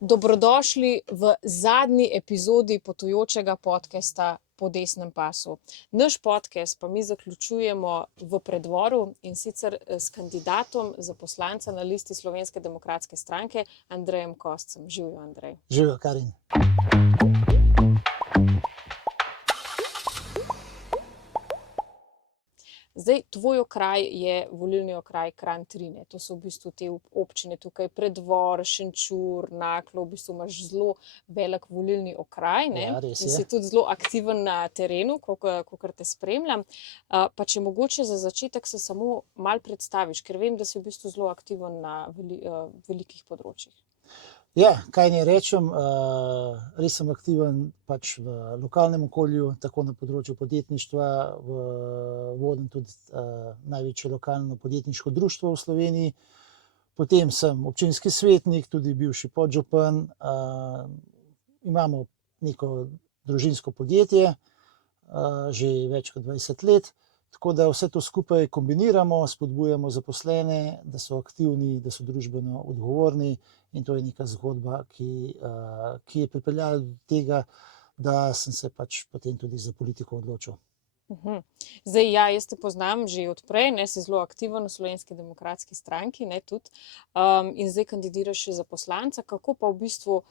Dobrodošli v zadnji epizodi potujočega podcasta Po desnem pasu. Naš podcast pa mi zaključujemo v predvoru in sicer s kandidatom za poslanca na listi Slovenske demokratske stranke, Andrejem Koscem. Živjo, Andrej. Živjo, Karin. Zdaj, tvoj okraj je volilni okraj Kranj 3. To so v bistvu te občine tukaj, Preddvor, Šenčur, Naklo, v bistvu imaš zelo velik volilni okraj, ne? Ja, res je. In si tudi zelo aktiven na terenu, kakor te spremljam. Pa če mogoče za začetek se samo malo predstaviš, ker vem, da si v bistvu zelo aktiven na velikih področjih. Ja, kaj ne rečem, res sem aktiven pač v lokalnem okolju, tako na področju podjetništva, vodim tudi največje lokalno podjetniško društvo v Sloveniji. Potem sem občinski svetnik, tudi bivši podžupan. Imamo neko družinsko podjetje, že več kot 20 let. Tako da vse to skupaj kombiniramo, spodbujamo zaposlene, da so aktivni, da so družbeno odgovorni, in to je neka zgodba, ki je pripeljala do tega, da sem se pač potem tudi za politiko odločil. Zdaj, ja, jaz te poznam že od prej, ne, si zelo aktiven v Slovenski demokratski stranki, ne, tudi, in zdaj kandidiraš še za poslanca. Kako pa v bistvu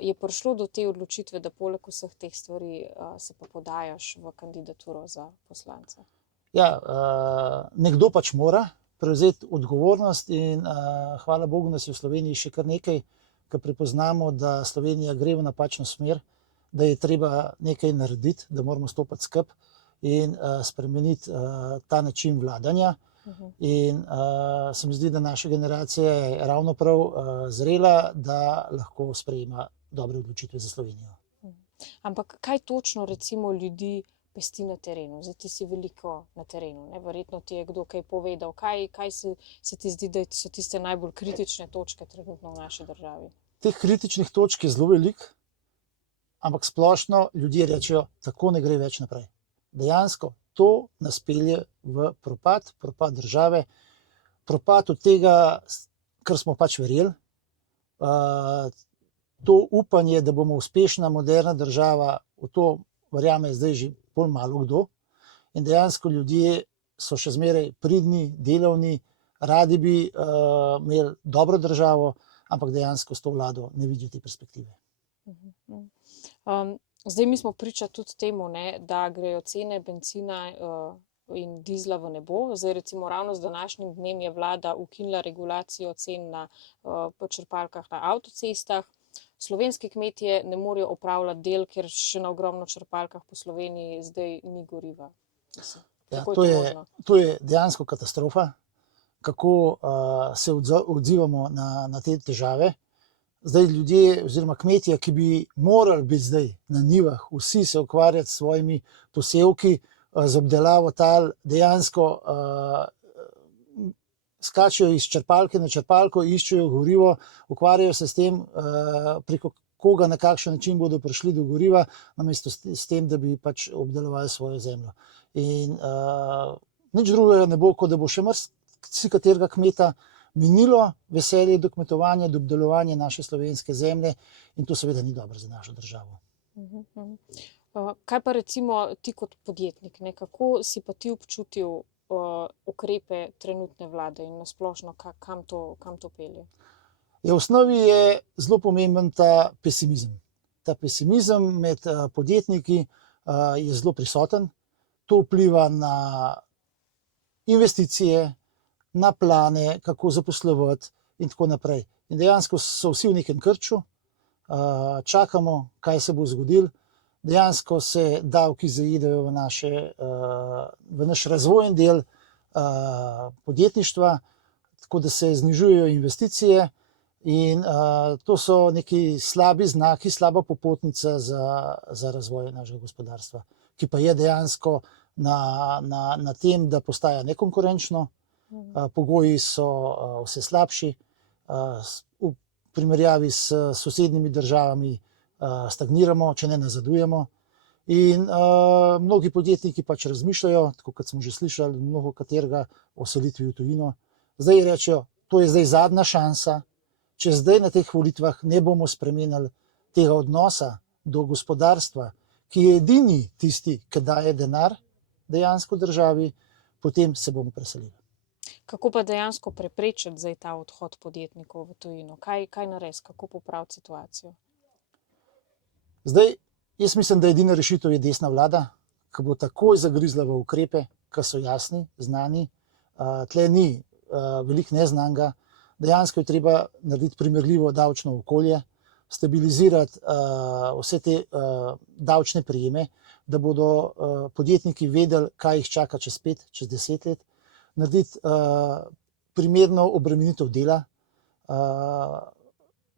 je prišlo do te odločitve, da poleg vseh teh stvari se pa podajaš v kandidaturo za poslanca? Ja, nekdo pač mora prevzeti odgovornost in hvala Bogu, da si v Sloveniji še kar nekaj, ki prepoznamo, da Slovenija gre v napačno smer, da je treba nekaj narediti, da moramo stopiti skupaj in spremeniti ta način vladanja. In se mi zdi, da naša generacija je ravno prav zrela, da lahko sprejema dobre odločitve za Slovenijo. Ampak kaj točno recimo ljudi pesti na terenu? Zdaj ti si veliko na terenu, ne? Verjetno ti je kdo kaj povedal. Kaj se ti zdi, da so tiste najbolj kritične točke trenutno v naši državi? Teh kritičnih točk je zelo veliko, ampak splošno ljudje rečejo, tako ne gre več naprej. Dejansko to nas pelje v propad države, propad od tega, kar smo pač verjeli. To upanje, da bomo uspešna, moderna država, v to verjame zdaj že bolj malo kdo. In dejansko ljudje so še zmeraj pridni, delavni, radi bi imeli dobro državo, ampak dejansko s to vlado ne vidijo te perspektive. Zdaj mi smo priča tudi temu, ne, da grejo cene bencina in dizla v nebo. Zdaj recimo ravno z današnjim dnem je vlada ukinila regulacijo cen na črpalkah na avtocestah. Slovenski kmetje ne morejo opravljati del, ker še na ogromno črpalkah po Sloveniji zdaj ni goriva. Ja, to je dejansko katastrofa, kako se odzivamo na te težave. Zdaj ljudje oziroma kmetje, ki bi morali biti zdaj na njivah, vsi se ukvarjati s svojimi posevki, z obdelavo tal, dejansko skačejo iz črpalke na črpalko, iščejo gorivo, ukvarjajo se s tem, preko koga, na kakšen način bodo prišli do goriva, namesto s tem, da bi pač obdelovali svojo zemljo. In nič drugega ne bo, kot da bo še marsikaterega kmeta minilo veselje do kmetovanja, do obdelovanja naše slovenske zemlje, in to seveda ni dobro za našo državo. Kaj pa recimo ti kot podjetnik, ne? Kako si pa ti občutil ukrepe trenutne vlade in nasplošno, kam to pelje? V osnovi je zelo pomemben ta pesimizem. Ta pesimizem med podjetniki je zelo prisoten. To vpliva na investicije, na plane, kako zaposlovati in tako naprej. In dejansko so vsi v nekem krču, čakamo, kaj se bo zgodilo. Dejansko se davki zaidejo v naš razvojen del podjetništva, tako da se znižujejo investicije, in to so neki slabi znaki, slaba popotnica za razvoj našega gospodarstva, ki pa je dejansko na tem, da postaja nekonkurenčno. Pogoji so vse slabši, v primerjavi s sosednjimi državami stagniramo, če ne nazadujemo. In mnogi podjetniki pač razmišljajo, tako kot smo že slišali, mnogo katerega o selitvi v tujino. Zdaj rečejo, to je zdaj zadnja šansa če zdaj na teh volitvah ne bomo spremenili tega odnosa do gospodarstva, ki je edini tisti, ki daje denar dejansko državi, potem se bomo preselili. Kako pa dejansko preprečiti zdaj ta odhod podjetnikov v tujino? Kaj narediti, kako popraviti situacijo? Zdaj, jaz mislim, da edina rešitev je desna vlada, ki bo takoj zagrizla v ukrepe, ki so jasni, znani. Tle ni veliko neznanega. Dejansko je treba narediti primerljivo davčno okolje, stabilizirati vse te davčne prijeme, da bodo podjetniki vedeli, kaj jih čaka čez 5, čez 10 let, narediti primerno obremenitev dela,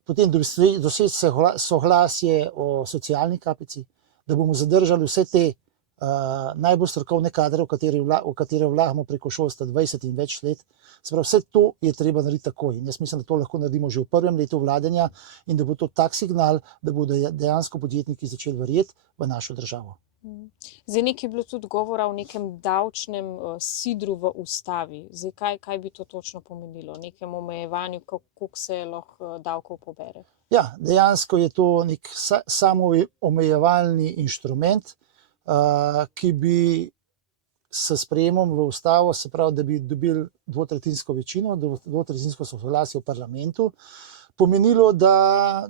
potem doseči soglasje o socialni kapici, da bomo zadržali vse te najbolj strokovne kadre, v katere vlagamo preko šolstva 20 in več let. Se pravi, vse to je treba narediti takoj. In jaz mislim, da to lahko naredimo že v prvem letu vladanja in da bo to tak signal, da bodo dejansko podjetniki začeli verjeti v našo državo. Zdaj, nekaj je bilo tudi govora o nekem davčnem sidru v ustavi. Zdaj, kaj bi to točno pomenilo? Nekem omejevanju, koliko se lahko davkov pobere? Ja, dejansko je to nek samoomejevalni inštrument, ki bi s sprejemom v ustavo, se pravi, da bi dobili dvotretjinsko večino, dvotretjinsko soglasje v parlamentu, pomenilo, da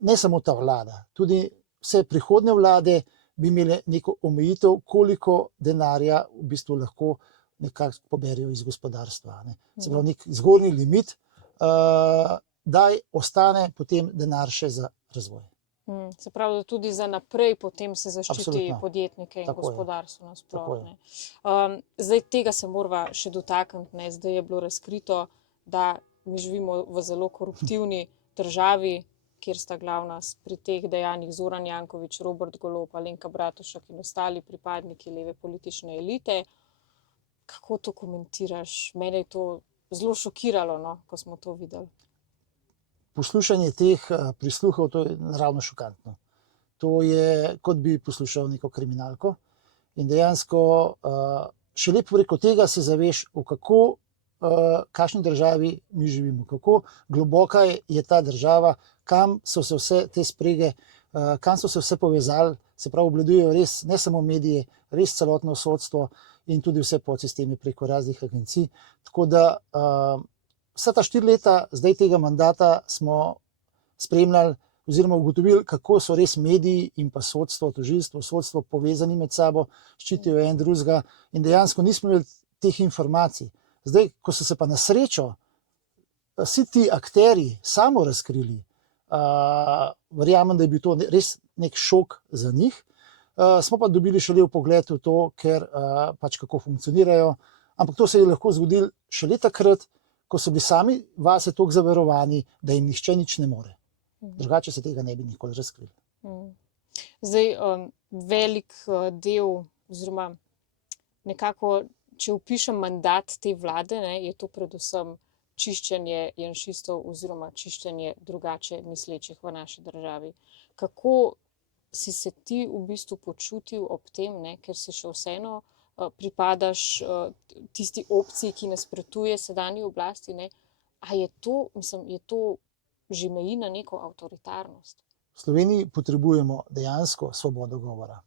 ne samo ta vlada, tudi vse prihodnje vlade bi imele neko omejitev, koliko denarja v bistvu lahko nekako poberijo iz gospodarstva. Se pravi, nek zgornji limit, da ostane potem denar še za razvoj. Se pravi, da tudi za naprej potem se zaščiti Absolutno. podjetnike in Tako je. gospodarstvo nasploh. Tako je. Zdaj, tega se morava še dotakniti. Zdaj je bilo razkrito, da mi živimo v zelo koruptivni državi, kjer sta glavna pri teh dejanjih Zoran Janković, Robert Golob, Alenka Bratušek in ostali pripadniki leve politične elite. Kako to komentiraš? Mene je to zelo šokiralo, no, ko smo to videli. Poslušanje teh prisluhov, to je naravno šokantno. To je, kot bi poslušal neko kriminalko. In dejansko šele preko tega se zaveš, v kakšni državi mi živimo, kako globoka je ta država, kam so se vse te sprege, kam so se vse povezali, se pravi, obvladujejo res ne samo medije, res celotno sodstvo in tudi vse podsisteme preko raznih agencij. Tako da vsa ta 4 leta zdaj tega mandata smo spremljali oziroma ugotovili, kako so res mediji in pa sodstvo, tožilstvo, sodstvo povezani med sabo, ščitijo en drugega in dejansko nismo imeli teh informacij. Zdaj, ko so se pa na srečo vsi ti akterji samo razkrili, verjamem, da je bil to res nek šok za njih, smo pa dobili šele vpogled v to, ker pač kako funkcionirajo, ampak to se je lahko zgodilo šele takrat, ko so bili sami vase toliko zaverovani, da jim nihče nič ne more. Drugače se tega ne bi nikoli razkrili. Zdaj, velik del, oziroma nekako, če opišem mandat te vlade, je to predvsem čiščenje janšistov oziroma čiščenje drugače mislečih v naši državi. Kako si se ti v bistvu počutil ob tem, ker si še vseeno pripadaš tisti opciji, ki nasprotuje sedanji oblasti, a je to že meji na neko avtoritarnost? V Sloveniji potrebujemo dejansko svobodo govora.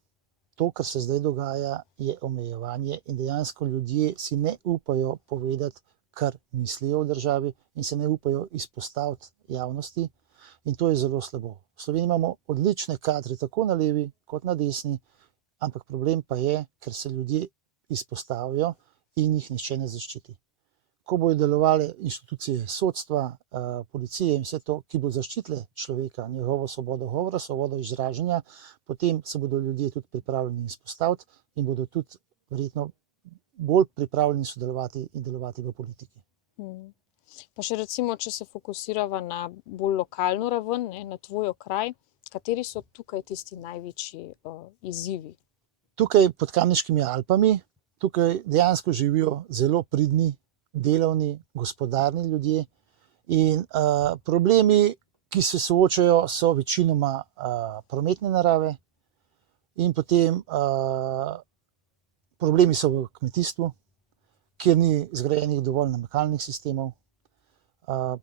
To, kar se zdaj dogaja, je omejevanje in dejansko ljudje si ne upajo povedati, kar mislijo v državi in se ne upajo izpostaviti javnosti in to je zelo slabo. V Sloveniji imamo odlične kadre, tako na levi kot na desni, ampak problem pa je, ker se ljudje izpostavijo in jih nihče ne zaščiti. Ko bodo delovale inštitucije sodstva, policije in vse to, ki bo zaščitile človeka, njegovo svobodo govora, svobodo izražanja, potem se bodo ljudje tudi pripravljeni izpostaviti in bodo tudi verjetno bolj pripravljeni sodelovati in delovati v politiki. Pa še recimo, če se fokusirava na bolj lokalno raven, na tvoj okraj, kateri so tukaj tisti največji izzivi? Tukaj pod Kamniškimi Alpami, tukaj dejansko živijo zelo pridni, delovni, gospodarni ljudje in problemi, ki se soočajo, so večinoma prometne narave in potem problemi so v kmetijstvu, kjer ni zgrajenih dovolj namakalnih sistemov.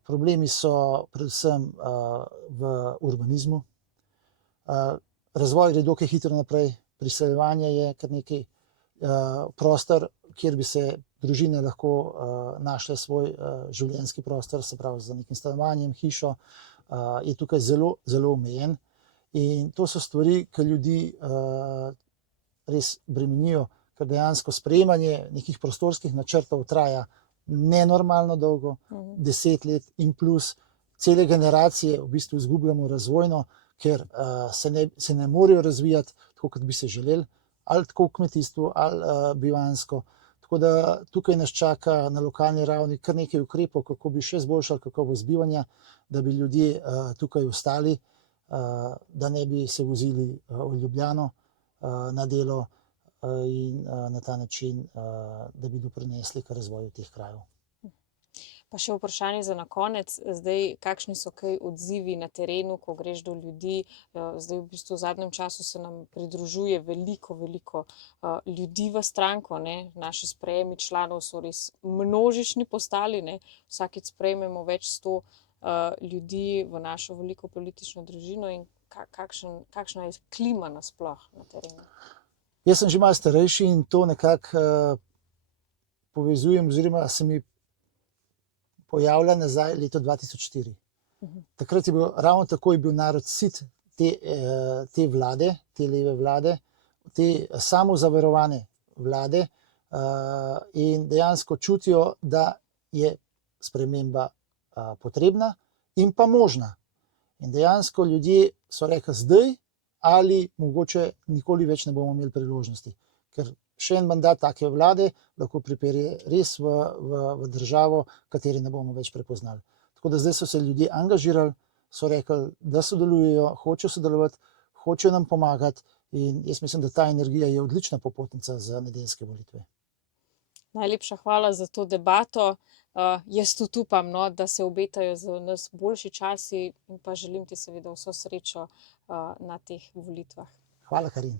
Problemi so predvsem v urbanizmu. Razvoj gre dokaj hitro naprej, priseljevanje je kar nekaj. Prostor, kjer bi se družine lahko našle svoj življenjski prostor, se pravi za nekim stanovanjem, hišo, je tukaj zelo, zelo omejen. In to so stvari, ki ljudi res bremenijo, ker dejansko sprejemanje nekih prostorskih načrtov traja nenormalno dolgo, 10 let in plus, cele generacije v bistvu izgubljamo razvojno, ker se ne morejo razvijati tako, kot bi se želeli, ali tako v kmetijstvu, ali bivanjsko. Tako da tukaj nas čaka na lokalni ravni kar nekaj ukrepov, kako bi še izboljšali kakovost bivanja, da bi ljudje tukaj ostali, da ne bi se vozili v Ljubljano na delo in na ta način, da bi doprinesli k razvoju teh krajev. Pa še vprašanje za na konec. Zdaj, kakšni so kaj odzivi na terenu, ko greš do ljudi? Zdaj v bistvu v zadnjem času se nam pridružuje veliko ljudi v stranko, ne? Naši sprejemi članov so res množični postali, ne? Vsakič sprejmemo več 100 ljudi v našo veliko politično družino in kakšna je klima nasploh na terenu? Jaz sem že malo starejši in to nekako povezujem oziroma se mi pojavlja nazaj leto 2004. Takrat je bil ravno tako je bil narod sit te vlade, te leve vlade, te samozaverovane vlade in dejansko čutijo, da je sprememba potrebna in pa možna. In dejansko ljudje so rekli zdaj ali mogoče nikoli več ne bomo imeli priložnosti. Ker še en mandat take vlade lahko pripelje res v državo, kateri ne bomo več prepoznali. Tako da zdaj so se ljudje angažirali, so rekli, da sodelujejo, hočejo sodelovati, hočejo nam pomagati in jaz mislim, da ta energija je odlična popotnica za nedeljske volitve. Najlepša hvala za to debato. Jaz tudi upam, no, da se obetajo za nas boljši časi in pa želim ti seveda vso srečo na teh volitvah. Hvala, Karin.